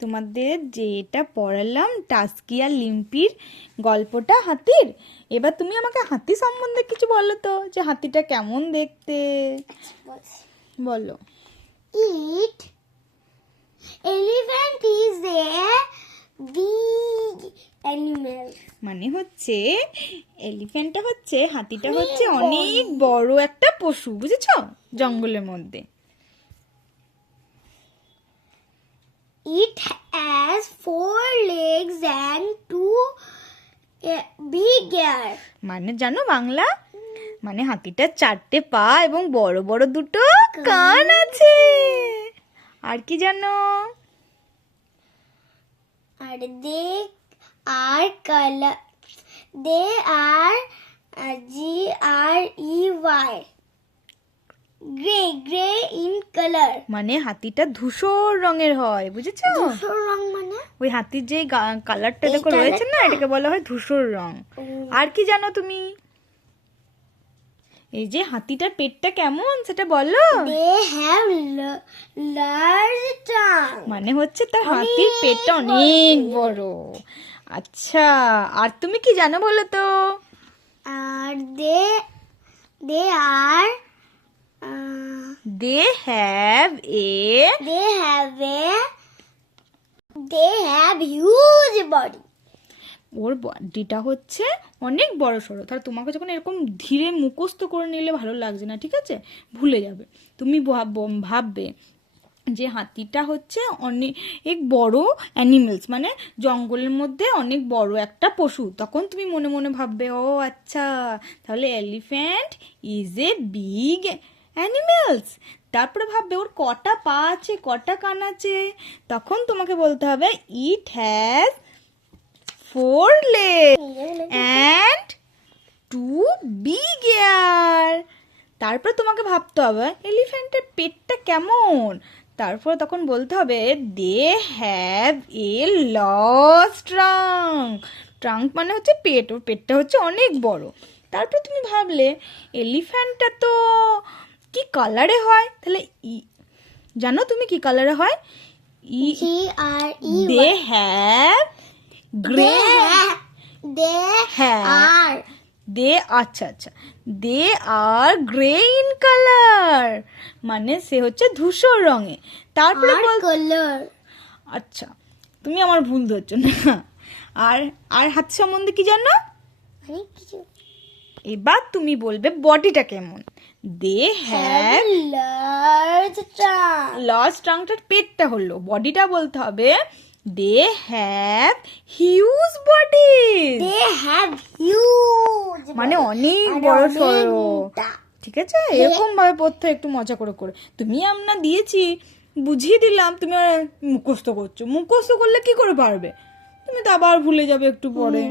তোমাদের যেটা পড়ালাম টাস্কি আর লিম্পির গল্পটা হাতির, এবার তুমি আমাকে হাতি সম্বন্ধে কিছু বলো তো, যে হাতিটা কেমন দেখতে বলো। It elephant is a big animal. মানে হচ্ছে এলিফ্যান্টটা হচ্ছে, হাতিটা হচ্ছে অনেক বড় একটা পশু, বুঝেছো, জঙ্গলের মধ্যে। It has 4 legs and 2 big ears. মানে জানো বাংলা, মানে হাতিটার 4টে পা এবং বড় বড় দুটো কান আছে। আর কি জানো? And they are color. They are grey. Grey in color. মানে হাতিটা ধূসর রঙের হয়, বুঝেছো? ধূসর রং মানে? ওই হাতির যে কালারটা দেখো রয়েছে না, এটাকে বলা হয় ধূসর রং। আর কি জানো তুমি? এই যে হাতিটার পেটটা কেমন সেটা বলো। They have large tongue. মানে হচ্ছে তার হাতির পেটটা অনেক বড়। আচ্ছা, আর তুমি কি জানো বলো তো? And they are They have huge body. ওর বডিটা হচ্ছে অনেক বড় সড়ো। তাহলে তোমাকে যখন এরকম ধীরে মুখস্থ করে নিলে ভালো লাগছে না, ঠিক আছে, ভুলে যাবে। তুমি ভাববে যে হাতিটা হচ্ছে অনেক বড় অ্যানিমেলস, মানে জঙ্গলের মধ্যে অনেক বড় একটা পশু। তখন তুমি মনে মনে ভাববে, ও আচ্ছা, তাহলে elephant is a big animals. তারপরে ভাববে ওর কটা পা আছে, কটা কান আছে। তখন তোমাকে বলতে হবে it has 4 legs and 2 big ears. তারপর তোমাকে ভাবতে হবে এলিফ্যান্টের পেটটা কেমন। তারপর তখন বলতে হবে they have a large trunk. Trunk মানে হচ্ছে পেট, ওর পেটটা হচ্ছে অনেক বড়। তারপর তুমি ভাবলে এলিফ্যান্টটা তো কি কালারে হয়, তাহলে জানো তুমি কি কালারে হয়? They have grey. আচ্ছা, they are grey in colour, মানে সে হচ্ছে ধূসর রঙে। তারপরে কালার। আচ্ছা, তুমি আমার ভুল ধরছো না। আর হাত সম্বন্ধে কি জানো? এবার তুমি বলবে বডিটা কেমন। দে হ্যাভ লার্জ ট্রাঙ্কটার পেটটা হলো, বডিটা বলতে হবে দে হ্যাভ হিউজ বডি। মানে অনেক বড় সড়ো, ঠিক আছে? এরকম ভাবে পড়তে একটু মজা করে করে। তুমি আমরা দিয়েছি, বুঝিয়ে দিলাম, তুমি মুখস্থ করছো। মুখস্থ করলে কি করে পারবে? তুমি তো আবার ভুলে যাবে একটু পরে।